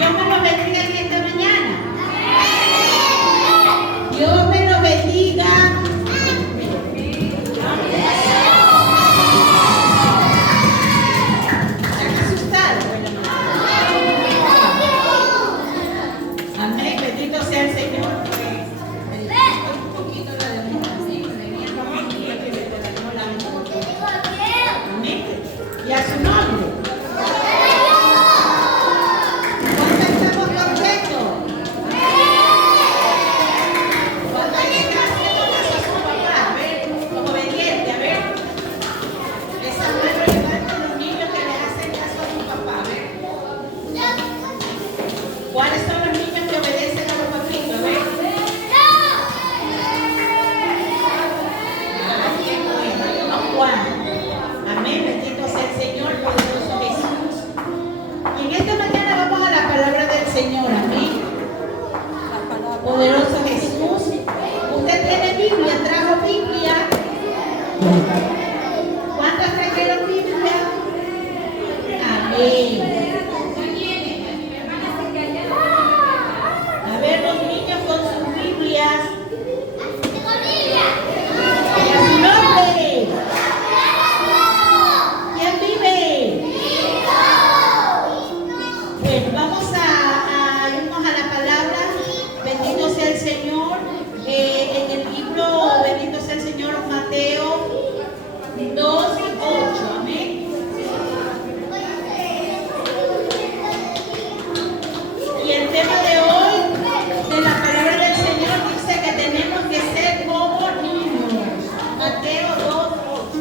Dios me lo bendiga en esta mañana. Dios me lo bendiga. ¿Están asustados? Amén. Bendito sea el Señor. Un poquito la de amén. Y a su nombre. ¿Cuáles son los niños que obedecen a los papitos? A ver. Qué bueno. No, Juan. Amén. Bendito sea el Señor, poderoso Jesús. Y en esta mañana vamos a la palabra del Señor. Amén. Poderoso Jesús. Usted tiene Biblia, trajo Biblia. ¿Cuántos trajeron Biblia? Amén. A ver los niños con sus Biblias. Y a su nombre. ¿Quién vive? Bueno, vamos a irnos a la palabra. Bendito sea el Señor. En el libro, bendito sea el Señor, Mateo 2 y 8. Amén. Y el tema de hoy, de la palabra del Señor, dice que tenemos que ser como niños. Mateo 2, 8.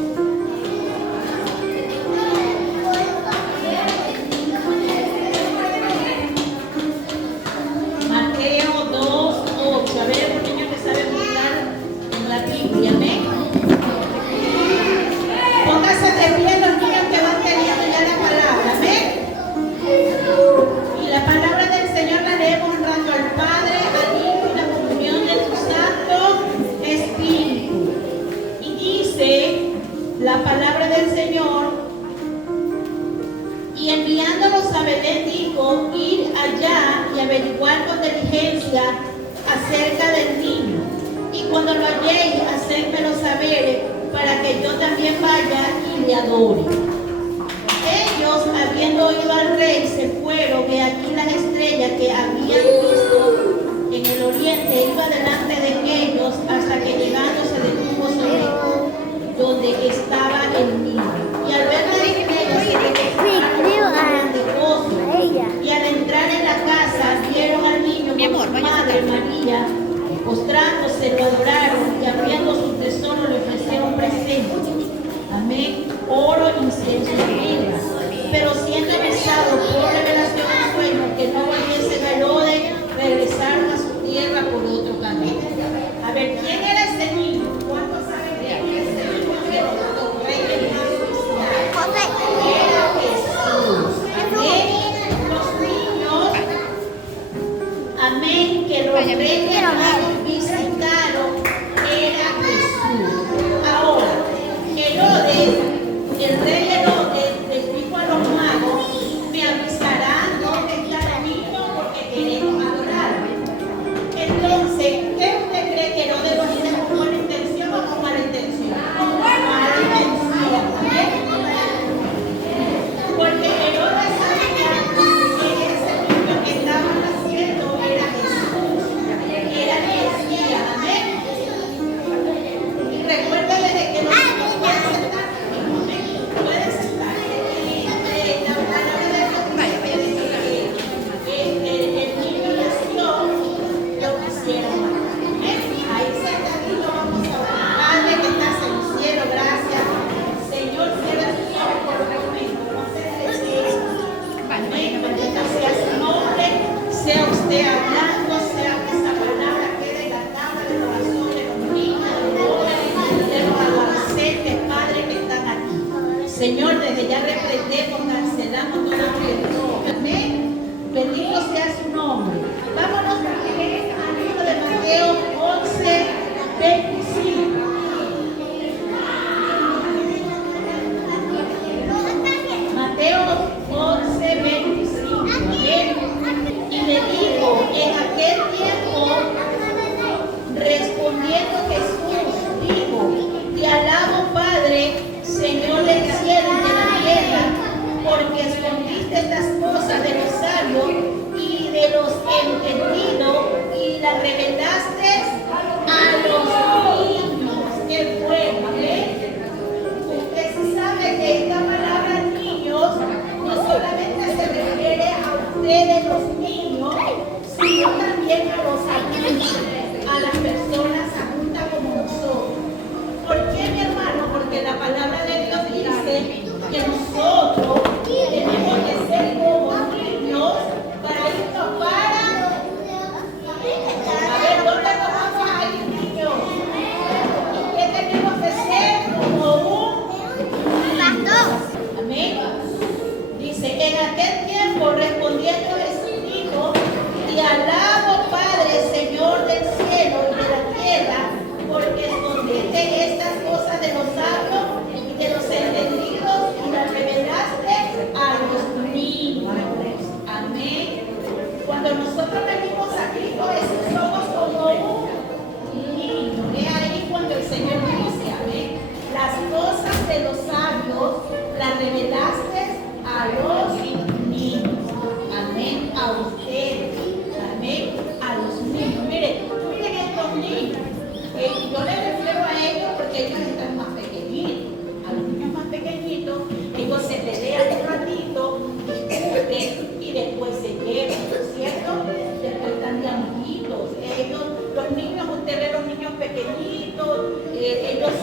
Mateo 2, 8. A ver, los niños que saben buscar en la Biblia. Amén. Pónganse de pie los niños que van teniendo ya la palabra. Amén. Y la palabra del Señor la leemos honrando al Padre, al Hijo y la comunión de su Santo Espíritu. Y dice la palabra del Señor: y enviándolos a Belén dijo: ir allá y averiguar con diligencia acerca del niño. Y cuando lo halléis, hacérmelo saber, para que yo también vaya y le adore. Ellos, habiendo oído al rey, se fueron, y aquí las estrellas que habían visto en el oriente iba delante de ellos, hasta que llegando se detuvo sobre donde estaba el niño. Y al ver las estrellas se regocijaron de gozo. Y al entrar en la casa vieron al niño con su madre María, postrándose lo adoraron, y abriendo su tesoro le ofrecieron presentes. Amén. Oro, incienso y mirra. Pero siendo avisado por revelación del sueño que no volviesen a Herodes, regresaron a su tierra por otro camino. A ver, ¿quién era ese niño? ¿Cuántos saben quién era ese niño? Los reyes magos. Era Jesús. Amén. Los niños, amén, que los reyes magos visitaron, era Jesús. Ahora, Herodes, el rey Herodes, les dijo a los magos: me avisarán dónde está el niño, porque queremos adorar. Entonces, ¿qué usted cree que Herodes lo hizo con buena intención o con mala intención? Con mala intención. Porque Herodes sabía que ese niño que estaba naciendo era Jesús, era el Mesías. Amén. Y recuerda desde que los niños pueden sentar. Pueden sentar. La palabra de Dios dice que el niño nació, lo quisieron. Amén. Ahí sentadito vamos a orar. Padre que estás en el cielo, gracias. Señor, cierra tus ojos por un momento. No se desee. Amén. Bendito sea su nombre. Sea usted hablando, sea que esta palabra quede en la tabla de corazón de los niños, de los jóvenes, de los adolescentes, Padre, que están aquí. Señor, desde ya reprendemos, cancelamos todo riesgo. Amén. Bendito sea su nombre. Vámonos al libro de Mateo 11, 25. Mateo 11, 25. Amén. solamente los niños, sino también a los adultos, a las personas adultas como nosotros. ¿Por qué, mi hermano? Porque la palabra de Dios dice que nosotros tenemos que ser como niños para irnos para... A ver, ¿dónde nos vamos a ir, niños? ¿Y qué tenemos que ser? Como un pastor. Amén. Dice, en aquel tiempo respondiendo Jesús dijo, te alabo, Padre, Señor del cielo y de la tierra, porque escondiste estas cosas de los sabios y de los entendidos y las revelaste a los niños. Amén. Cuando nosotros venimos a Cristo Jesús somos como un niño. Es ahí cuando el Señor dice, amén, las cosas de los sabios las revelaste a los niños. Amén. A ustedes. Amén. A los niños. Miren estos niños. Yo les refiero a ellos porque ellos están más pequeñitos. A los niños más pequeñitos, ellos se pelean un ratito, discuten y después se llevan, ¿cierto? Después están de amiguitos. Ellos, los niños, usted ve los niños pequeñitos, ellos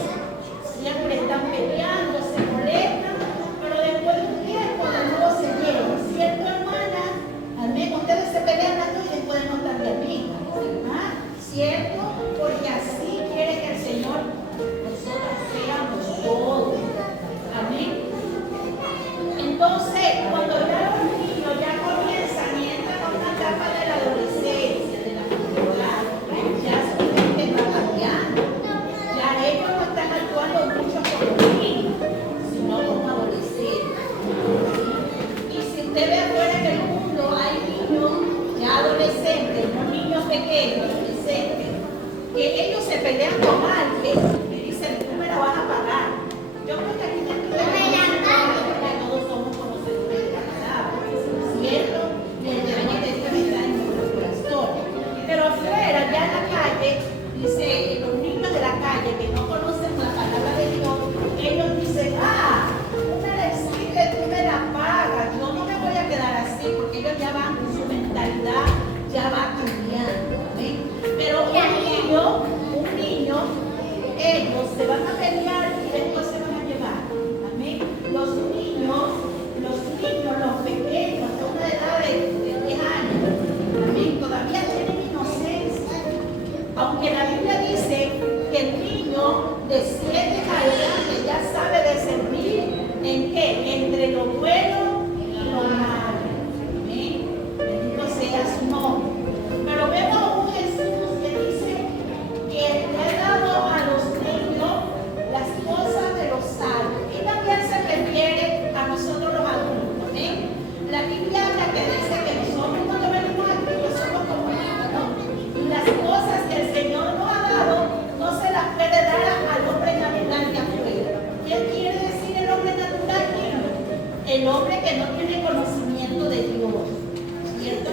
siempre están peleando, se molestan, pero después de un tiempo de nuevo se llevan, ¿cierto, hermana? Amén. Ustedes se pelean tanto y después no están de amigas, ¿verdad? ¿Cierto? Porque así quiere que el Señor nosotros seamos todos. Amén. Entonces, cuando ya los niños ya comienzan y entran a una etapa de la adolescencia, de la pubertad, ya su mente está cambiando. Ya ellos no están actuando mucho como niños, sino como adolescentes. Y si usted ve afuera en el mundo, hay niños ya adolescentes, no niños pequeños, adolescentes, que ellos se pelean con alguien y dicen, tú me la vas a pagar. Yo creo que aquí dentro de porque todos somos conocedores de la palabra, ¿cierto? Y el deber de Dios está en nuestro corazón. Pero afuera, ya en la calle, dice, los niños de la calle que no conocen la palabra de Dios, ellos dicen, tú me la exiges, tú me la pagas, yo no me voy a quedar así, porque ellos ya van, su mentalidad ya va cambiando, ¿sí? Pero un niño, ellos se van a pelear y después se van a llevar. Amén. Los niños, los pequeños, de una edad de 10 años, amén, todavía tienen inocencia. Aunque la Biblia dice que el niño de 7 adelante ya sabe discernir en qué, entre lo bueno y lo malo. Amén. Bendito sea su nombre. Pero vemos a un Jesús que dice que le ha dado a los niños las cosas de los sabios. Y también se refiere a nosotros los adultos. ¿Amén? La Biblia habla que dice que nosotros cuando venimos a Cristo somos como niños, ¿no? Y las cosas que el Señor nos ha dado no se las puede dar al hombre natural que afuera. ¿Qué quiere decir el hombre natural? El hombre que no tiene conocimiento de Dios, ¿cierto?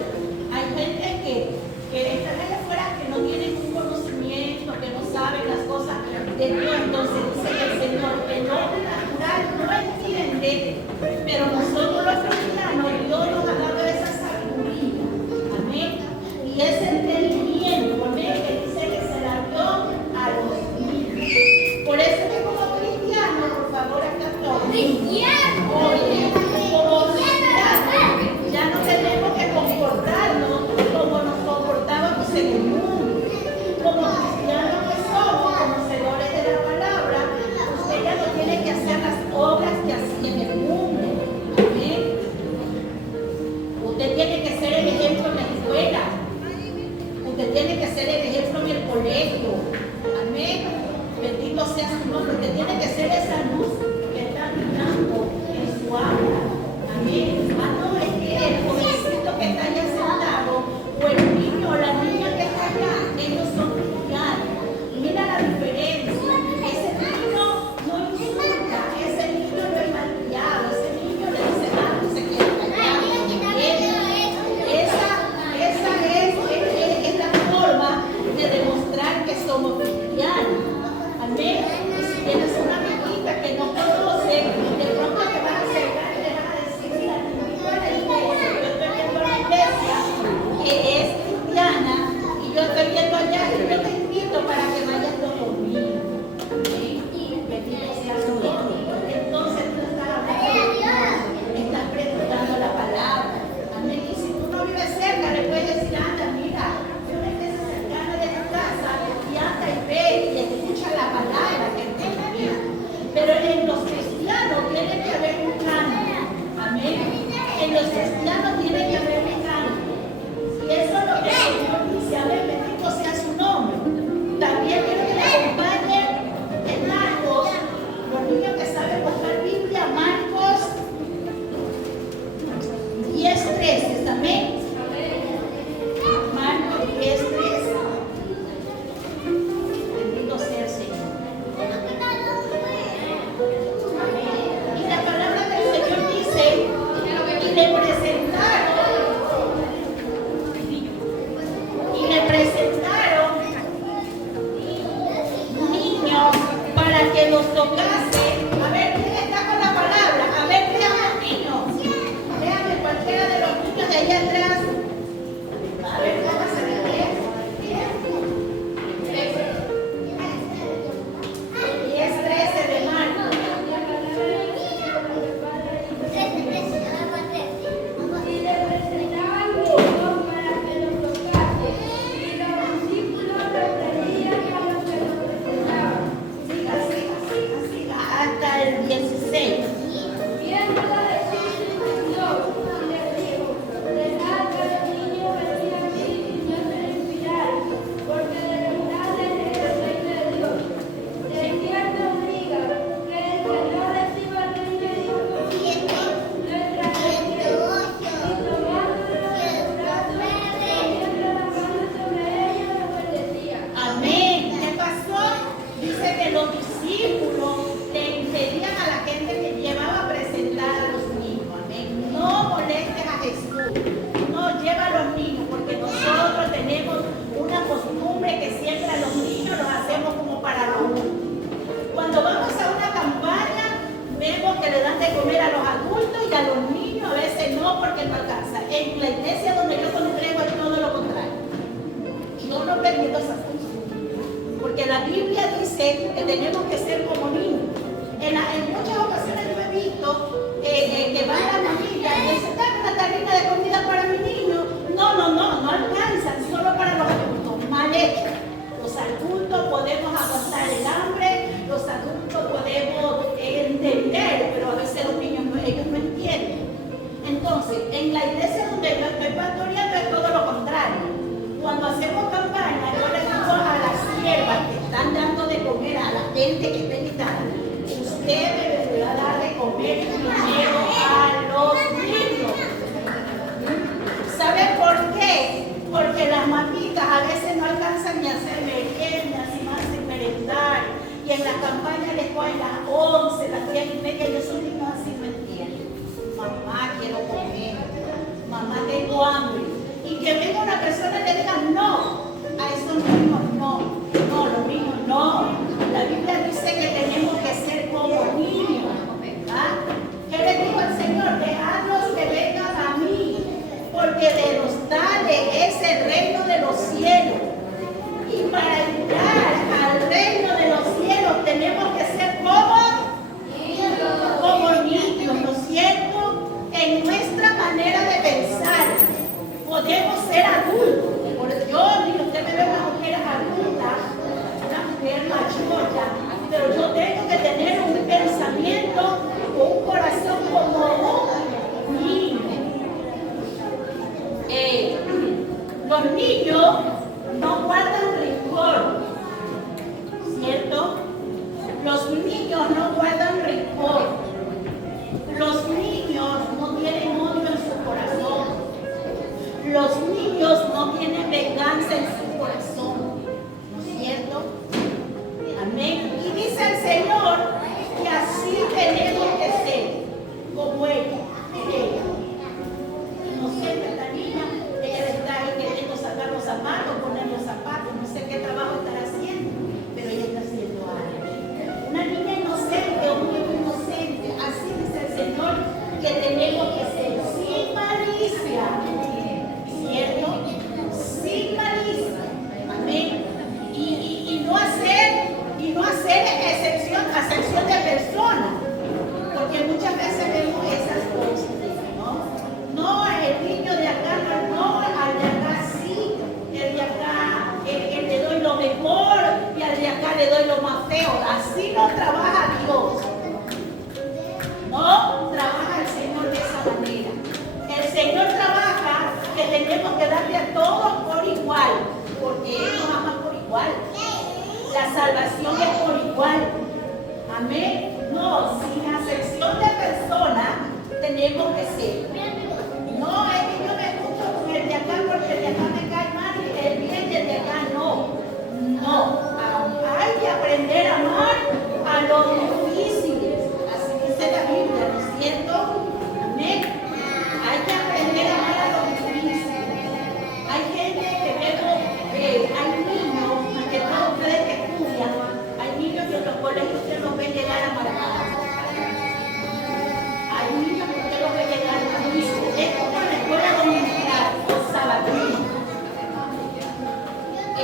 Hay gente que están allá afuera que no tienen un conocimiento, que no saben las cosas de Dios. Entonces dice que el Señor, el hombre natural no entiende, pero nosotros los cristianos, Dios nos ha dado esa sabiduría, amén, y ese entendimiento, amén, que dice que se la dio a los niños. Por eso que como cristianos, por favor, acá todos, como cristianos, ya no tenemos que comportarnos como nos comportábamos en el mundo. Como cristianos que somos, conocedores de la palabra, que tenemos que ser como niños. En muchas ocasiones yo he visto que van a la familia y dicen, dame una tarrina de comida para mi niño. No alcanzan, solo para los adultos. Mal hecho. Los adultos podemos aguantar el hambre, los adultos podemos entender, pero a veces los niños ellos no entienden. Entonces, en la iglesia donde yo estoy pastoreando es todo lo contrario. Cuando hacemos campaña, yo les digo a las siervas que están dando de comer a la gente que está invitada, usted deberá dar de comer primero a los niños. ¿Saben por qué? Porque las mamitas a veces no alcanzan ni a hacer meriendas, ni más sin merendar. Y en la campaña les cogen las 11, las 10:30, y esos niños así no entienden. Mamá, quiero comer. Mamá, tengo hambre. Y que venga una persona y le diga no. A esos niños no. No, los niños no. La Biblia dice que tenemos que ser como niños. ¿Ah? ¿Qué le dijo al Señor? Dejadlos que vengan a mí, porque de los tales es el reino de los cielos. Y para entrar al reino de los cielos tenemos que ser como niños, ¿no es cierto? En nuestra manera de pensar podemos ser adultos. Yo, usted me ve una mujer adulta, una mujer mayor, pero yo tengo que tener un pensamiento, un corazón como un niño. Los niños no guardan rencor, ¿cierto? Los niños no guardan rencor. Los niños no tienen odio en su corazón. Los niños no tienen venganza en su corazón, ¿no es cierto? Amén. Y dice el Señor que así tenemos que ser, como ella. Inocente esta niña, ella está ahí queriendo sacar los zapatos, poner los zapatos, no sé qué trabajo estará haciendo, pero ella está haciendo algo. Una niña inocente, un niño inocente, así dice el Señor que tenemos que ser, sin malicia, ¿cierto? Sin malicia, amén. Y no hacer acepción de personas, porque muchas veces vemos esas cosas, ¿no? No, el niño de acá, no, al de acá sí, el de acá le doy lo mejor y al de acá le doy lo más feo. Así no trabaja Dios. No trabaja el Señor de esa manera. El Señor trabaja que tenemos que darle a todos por igual, porque Él nos ama por igual. La salvación es por igual. Amén. No, sin acepción de personas tenemos que ser. No, es que yo me junto con el de acá porque el de acá me cae mal y el bien del de acá no. No, hay que aprender a amar a los difíciles. Así dice la Biblia, ¿no es cierto? Amén. Hay que aprender a amar a los difíciles. Hay gente que veo, hay niños, más que todos ustedes que estudian, hay niños que en los colegios usted los ve llegar amargados. Hay niños que usted los ve llegar tristes. Es como la escuela dominical o sabatina.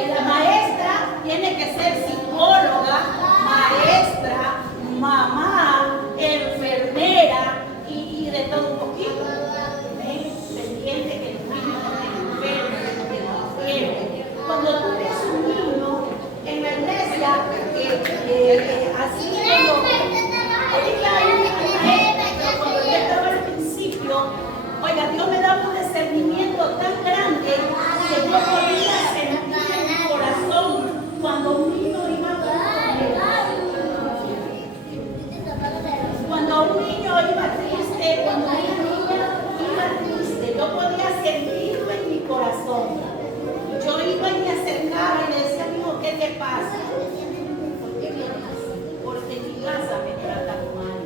La maestra tiene que ser psicóloga, maestra, mamá, enfermera y de todo un poquito. Pendiente que el niño no esté enfermo, que no enferme. Cuando tú ves un niño en la iglesia, así cuando yo estaba al principio, oiga, Dios me daba un discernimiento tan grande que yo podía sentir en mi corazón cuando un niño iba a cuando un niño iba triste, cuando una niña iba triste, yo podía sentirlo en mi corazón. Yo iba y me acercaba y le decía, hijo, ¿qué te pasa? ¿Por qué vienes así? Porque en mi casa me tratan mal.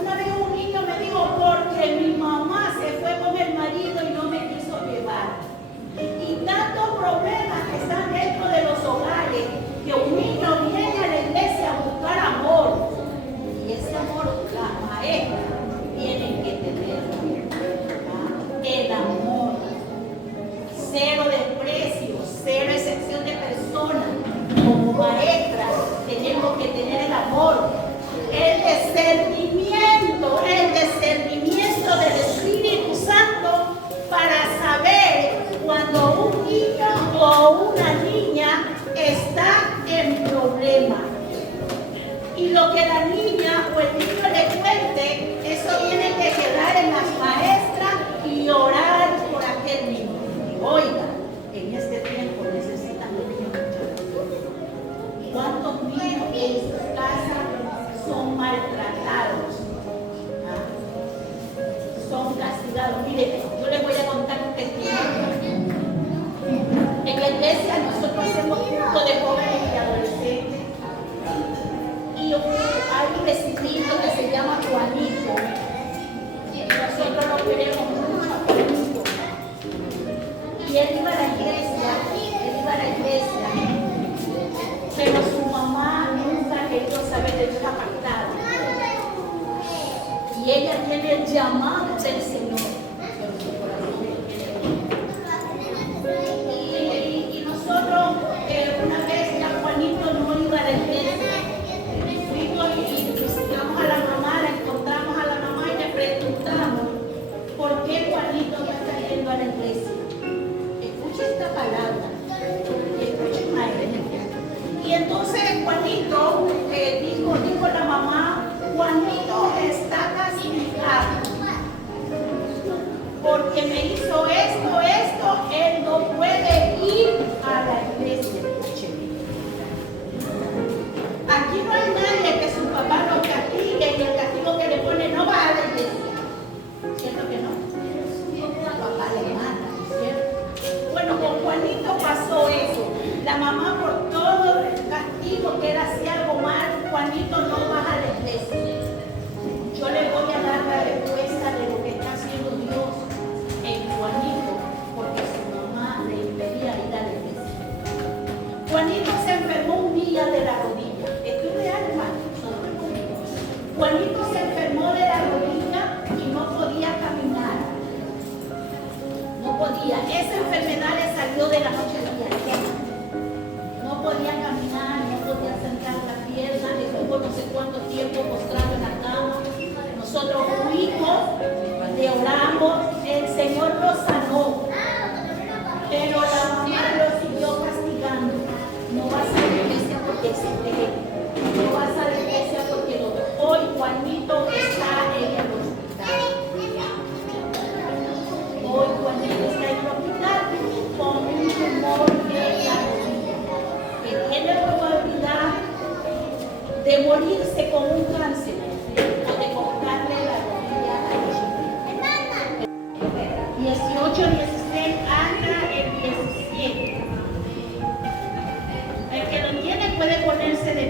Una vez un niño me dijo, porque mi mamá se fue con el marido y no me quiso llevar. Y tantos problemas que están dentro de los hogares, que un niño viene a la iglesia a buscar amor. Y ese amor, las maestras tienen que tenerlo. El amor. Cero desprecio, cero excepción de personas. Como maestras tengo que tener el amor, el discernimiento del Espíritu Santo para saber cuando un niño o una niña está en problema. Y lo que la niña o el niño le cuente, eso tiene que quedar en las maestras y orar por aquel niño. Y oiga, en este tiempo necesitan los niños mucha ayuda. ¿Cuántos niños en su casa son maltratados? ¿Ah? Son castigados. Mire, yo les voy a contar un testimonio. En la iglesia nosotros hacemos culto de jóvenes y adolescentes. Y hay un vecinito que se llama Juanito. Y nosotros lo queremos mucho a Juanito. Y él iba a la iglesia, pero su mamá nunca quería saber de Dios apartado. Y ella tiene el llamado del Señor. Y nosotros, una vez ya Juanito no iba a la iglesia, fuimos y visitamos a la mamá, la encontramos a la mamá y le preguntamos por qué Juanito no está yendo a la iglesia. Escucha esta palabra, escuchen a él. Y entonces Juanito dijo la mamá, Juanito está castigado porque me hizo esto, él no puede ir a la iglesia. Aquí no hay nadie que su papá lo castigue y el castigo que le pone no va a la iglesia. ¿Cierto que no? Papá le mata, ¿cierto? Bueno, con Juanito pasó eso. La mamá, por todo el castigo que él hacía algo mal, Juanito no va a la iglesia. Yo le voy a dar la respuesta de lo que está haciendo Dios en Juanito, porque su mamá le impedía ir a la iglesia. Juanito se enfermó un día de la rodilla. Esto es real, hermano. Juanito se enfermó de la rodilla y no podía caminar. No podía. Esa enfermedad le salió de la noche al día. No podía caminar, no podía sentar la pierna, estuvo no sé cuánto tiempo postrado en la cama. Nosotros fuimos, le oramos, el Señor lo sanó, pero la mamá lo siguió castigando. No vas a la iglesia porque existe él, no vas a la iglesia porque no. Hoy Juanito está en el hospital. Hoy Juanito está en el hospital con un tumor en la rodilla, que tiene probabilidad de morirse con un cáncer o de cortarle la rodilla a ellos. 18, 16, hasta el 17. El que lo tiene puede ponerse de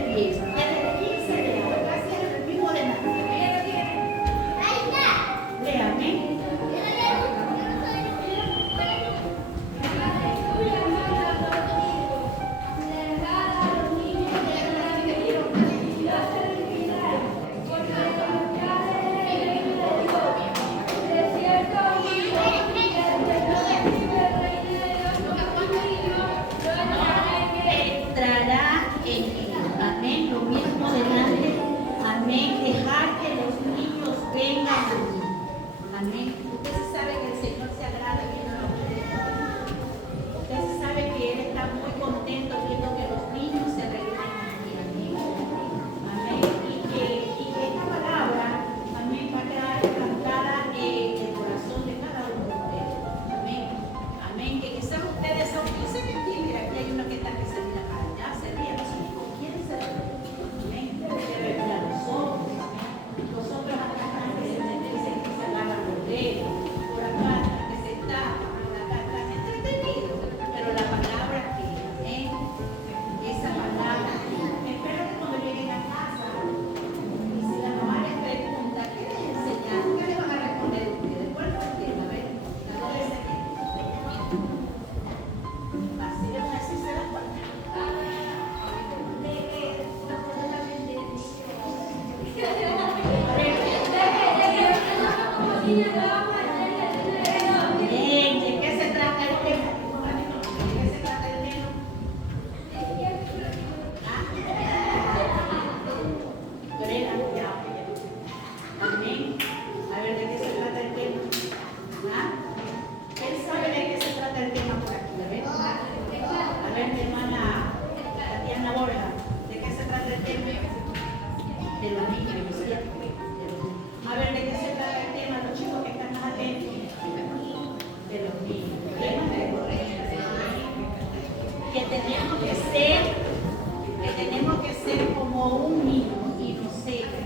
como un niño inocente,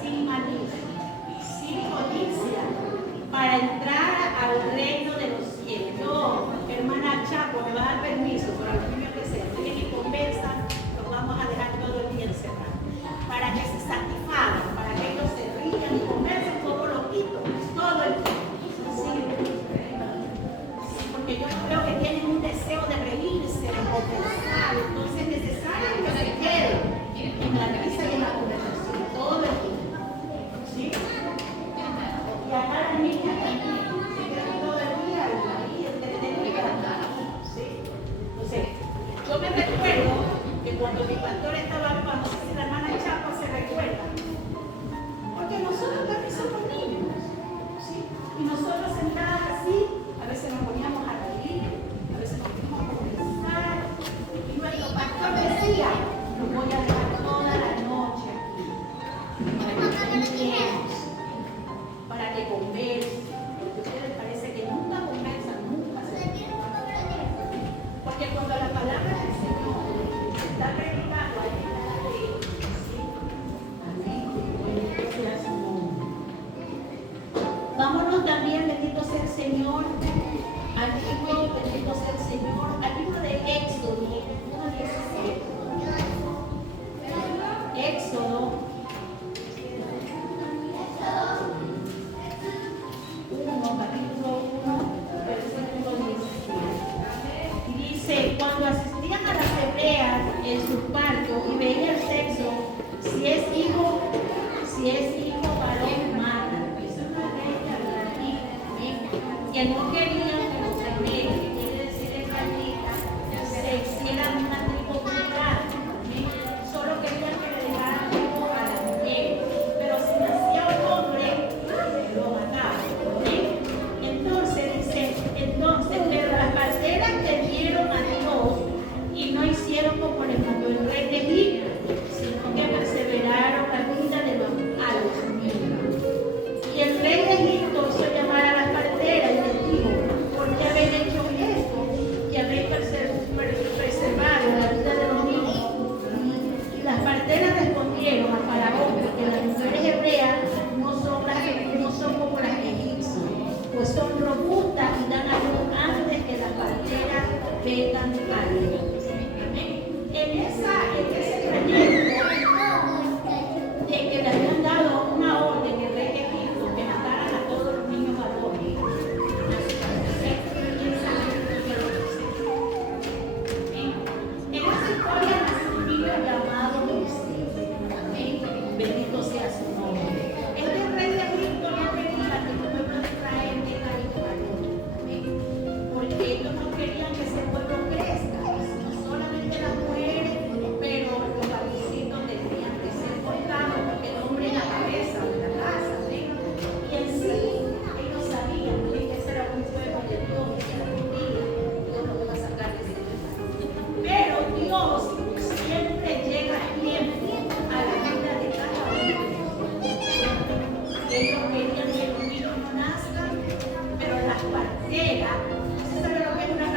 sin malicia, sin codicia, para entrar al reino de los cielos. Yo, hermana Chapo, me va a dar permiso para los niños que se ríen y conversan, los vamos a dejar todo el día encerrados, para que se satisfagan, para que ellos se rían y conversen como loquitos, todo el tiempo. Sí, porque yo creo que tienen un deseo de reírse, de conversar, entonces es necesario que se queden en la risa y en la conversación todo el tiempo. ¿Sí? Y acá las niñas también se quedan todo el día ahí entretenidas. ¿Sí? Entonces, yo me recuerdo que cuando mi pastor estaba actuando, no sé si la hermana Chapa se recuerda, porque nosotros también somos niños. ¿Sí? Y nosotros sentadas así, a veces nos poníamos a reír, a veces nos poníamos a conversar, y nuestro pastor decía, los voy a dejar toda la noche aquí, para que estén quietos, para que conversen. Porque a ustedes parece que nunca conversan, nunca se conversan. Porque cuando la palabra del Señor está predicando, hay que estar atentos. ¿Sí? Amén. Bendito sea su nombre. Vámonos también, bendito sea el Señor, al libro, bendito sea el Señor, al libro de Éxodo 1:17. Éxodo 1, capítulo 1, versículo 17. Y dice, cuando asistían a las hebreas en su parto y veía el sexo, si es hijo varón, mata. Eso es una regla de la Biblia, que no querían que los hebreos, que quiere decir israelitas, se hicieran una tribu plural. Solo querían que le dejaran hijo a la mujer, pero si nacía un hombre, lo mataban. Entonces dice, pero las parteras temieron a Dios y no hicieron como les mandó el rey de Egipto, sino que perseveraron la vida de los niños. Y el rey de Egipto hizo llamar a las parteras y les dijo, ¿por qué habéis hecho esto? Que habéis preservado la vida de los niños. Y las parteras respondieron a Faraón, porque las mujeres hebreas no son como las egipcias, pues son robustas y dan a luz antes que las parteras vengan a Dios. En ese trayecto de que le habían dado una orden el rey de Egipto que mataran a todos los niños varones, en esa historia nace un niño llamado Moisés. Amén. Bendito sea su nombre. Este rey de Egipto no quería que el pueblo de Israel tenga hijos varones. Amén. Porque ellos no querían que ese pueblo crezca, no solamente las mujeres, pero los varoncitos tendrían que ser cortados porque el hombre es la cabeza de la casa. ¿Sí? Y en sí, ellos sabían que ese era un pueblo de Dios y que algún día Dios lo iba a sacar de ese lugar. Pero Dios siempre llega a tiempo a la vida de cada uno. Ellos querían que los niños no nazcan, pero las parteras, ¿usted sabe lo que es una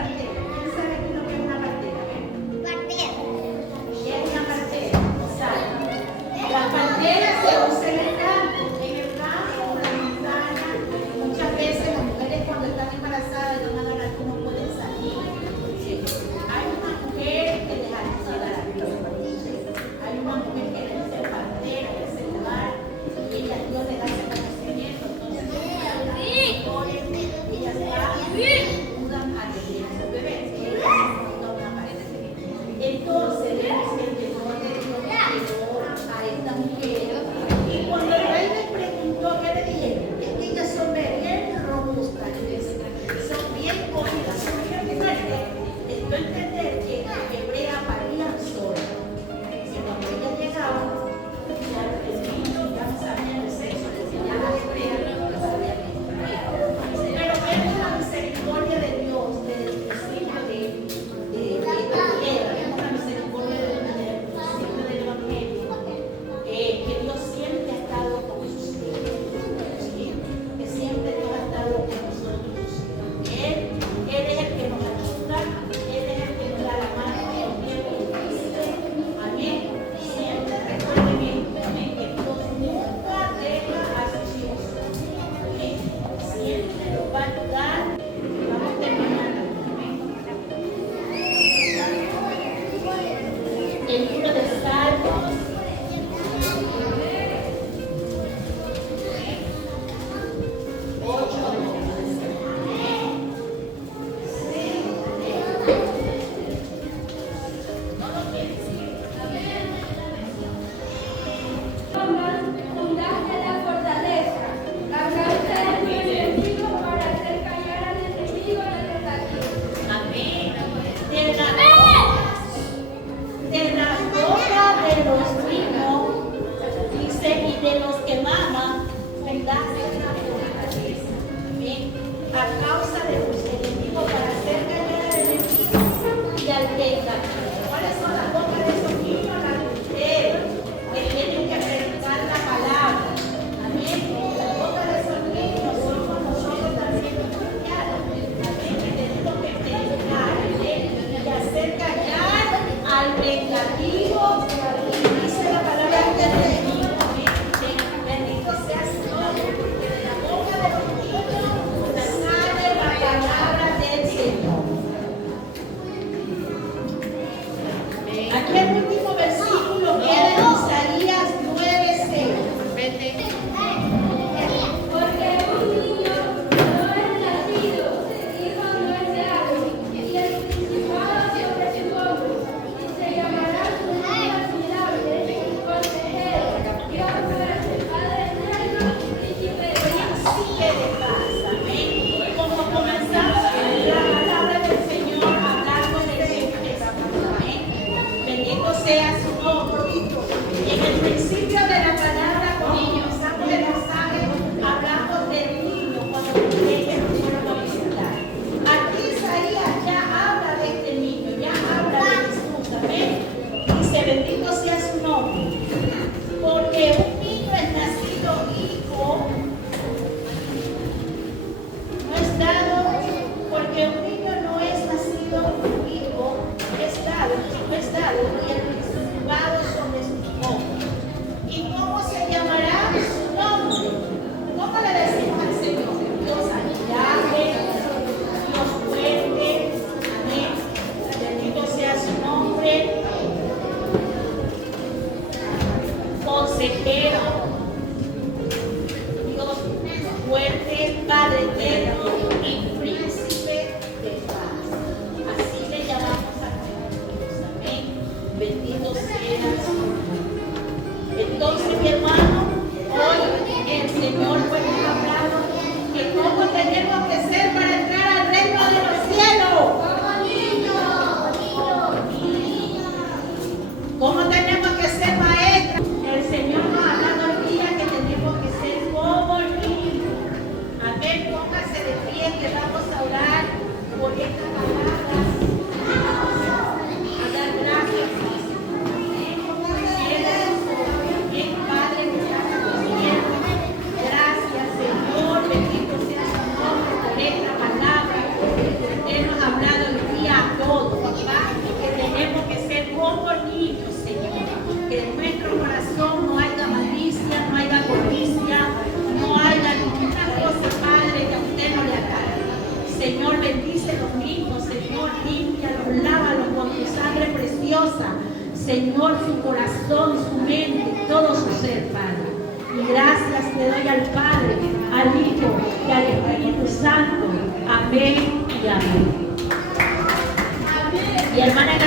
Señor, su corazón, su mente, todo su ser, Padre. Y gracias le doy al Padre, al Hijo y al Espíritu Santo. Amén y amén. Mi hermana